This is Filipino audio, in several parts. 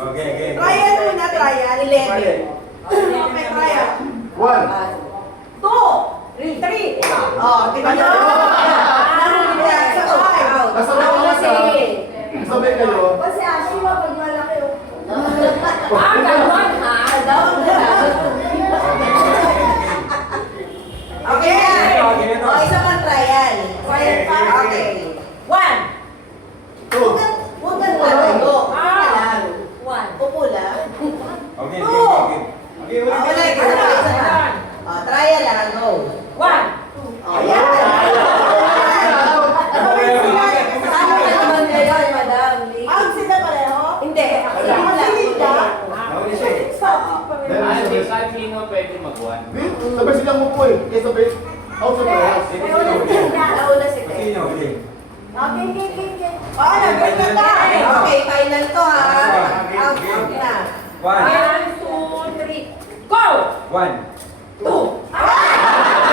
Okay. Trial muna, trial. 11. Okay, trial. 1. 2, 3. Oh, tingnan nyo. Nahuli yan sa five. Kasabay ko sa... Kasabay kayo. Kasi actually, pag malaki yung... Gano'n ha? Okay yan. O, isa pang trial. Trial pa. Okay. 1. 2. Huwag kang lalayo. Upo lang. Okay. Wala, isa pa. O, trial lang. Go. 1. Ayan. Sama ka naman ngayon, madam. sila pareho? Hindi. Kahit sino pwede mag-1. Sabay silang upo eh. Kaya sabay... Out sa parehas. Nauna si Ted. Sino? Okay. Okay. Oh, nag-break na tayo. Okay, final to ha. Out na. 1. 1, 2, 3. Go! 1. 2.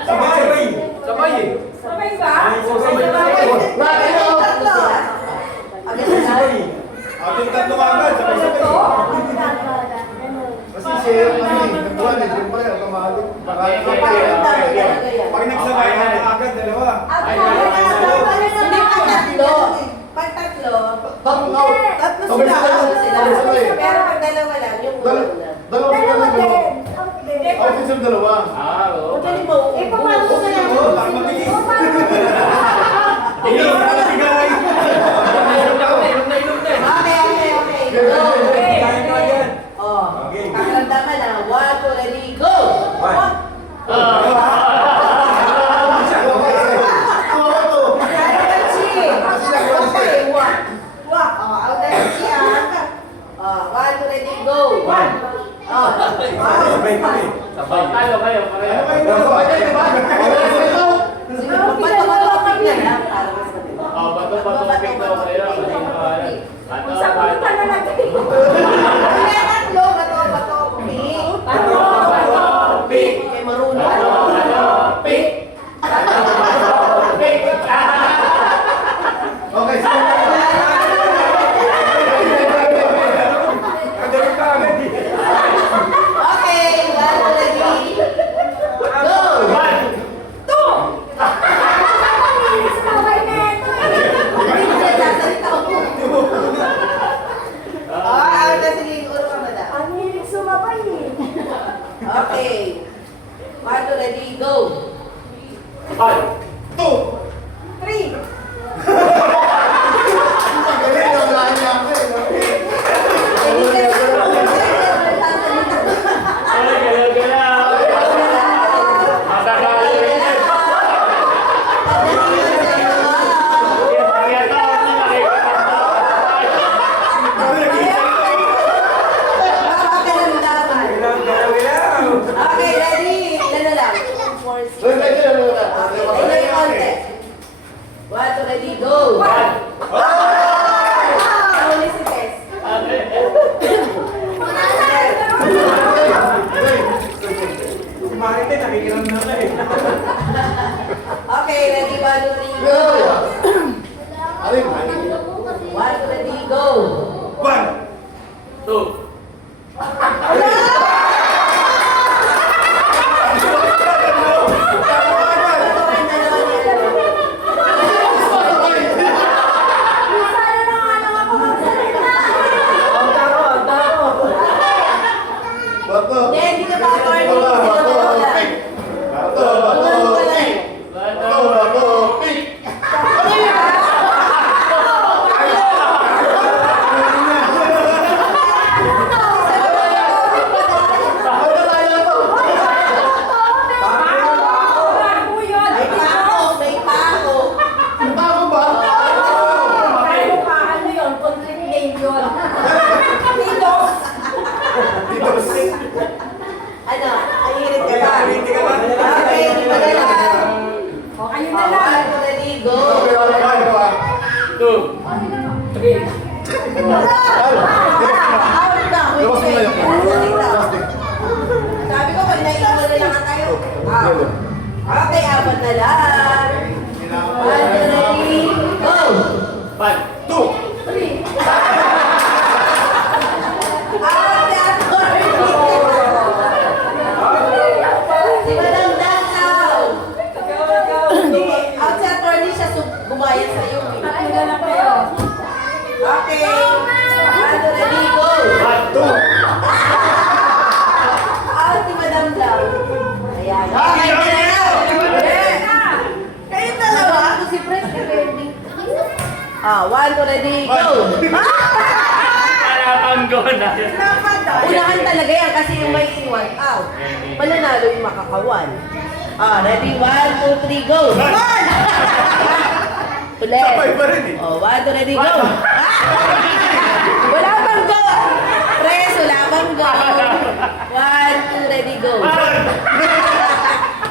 Sabay eh. Sabay ba? Ating tatlo ka agad. Sabay-sabay. Kasi share kami. Nagbuhan eh. Siyempre, automatic. Pag nagsabay, agad dalawa. Pag tatlo, Tatlo out. tatlo Sabay sila. sila. Sabay. Pero pag dalawa lang, yung una. Dalawa sila lang. Out din sila dalawa. Magaling mo. paano ko na lang? Oo, parang mabilis. Ikaw na nabigay. Okay. Go. Oh, Okay. kakaramdaman na. 1, 2, ready, go! 1. Sabay kami. Sabay tayo kayo, pareho. Bato-bato pick daw kayo. Sabutan na lang kayo. Okay, so... Kagalit ka agad eh. Ang hilig sumabay eh. Okay. 1, 2, ready, go! 2. 3. Galing ang lahat niya ako eh. Okay, ready? Ilan na lang? 4, 6. Wait, muna. Okay, ito yung konti. 1, 2, ready, go! Huli si Tess. Kumarin din, nakikiram na ka eh. Okay, ready, 1, 2, 3, go! Aling, 1, 2, ready, go! 1. 2. Sana na nga lang ako magsalita. Bato. Hindi ka ba attorney? Bato, Sila bato, dalawa lang. pick. Bato, bato, pick. Bato, bato, pick. 1, 2, ready, go! Para panggo na. Unahan talaga yan kasi yung may iwan out. Mananalo yung makakawan. Ready, 1, 2, 3, go! Ulit. Sabay pa rin eh. 1, 2, ready, go! Wala bang go? Pres, wala bang go? 1, 2, ready, go!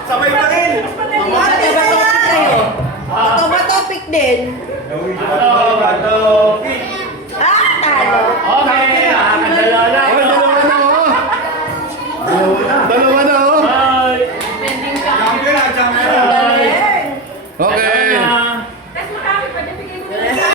Sabay pa rin. Bato-bato kayo. Bato-bato din. Bato. Talo. Okay, nakakadala na. Dalawa na, oh. Bye. Champion na, champion. Galing. Okay.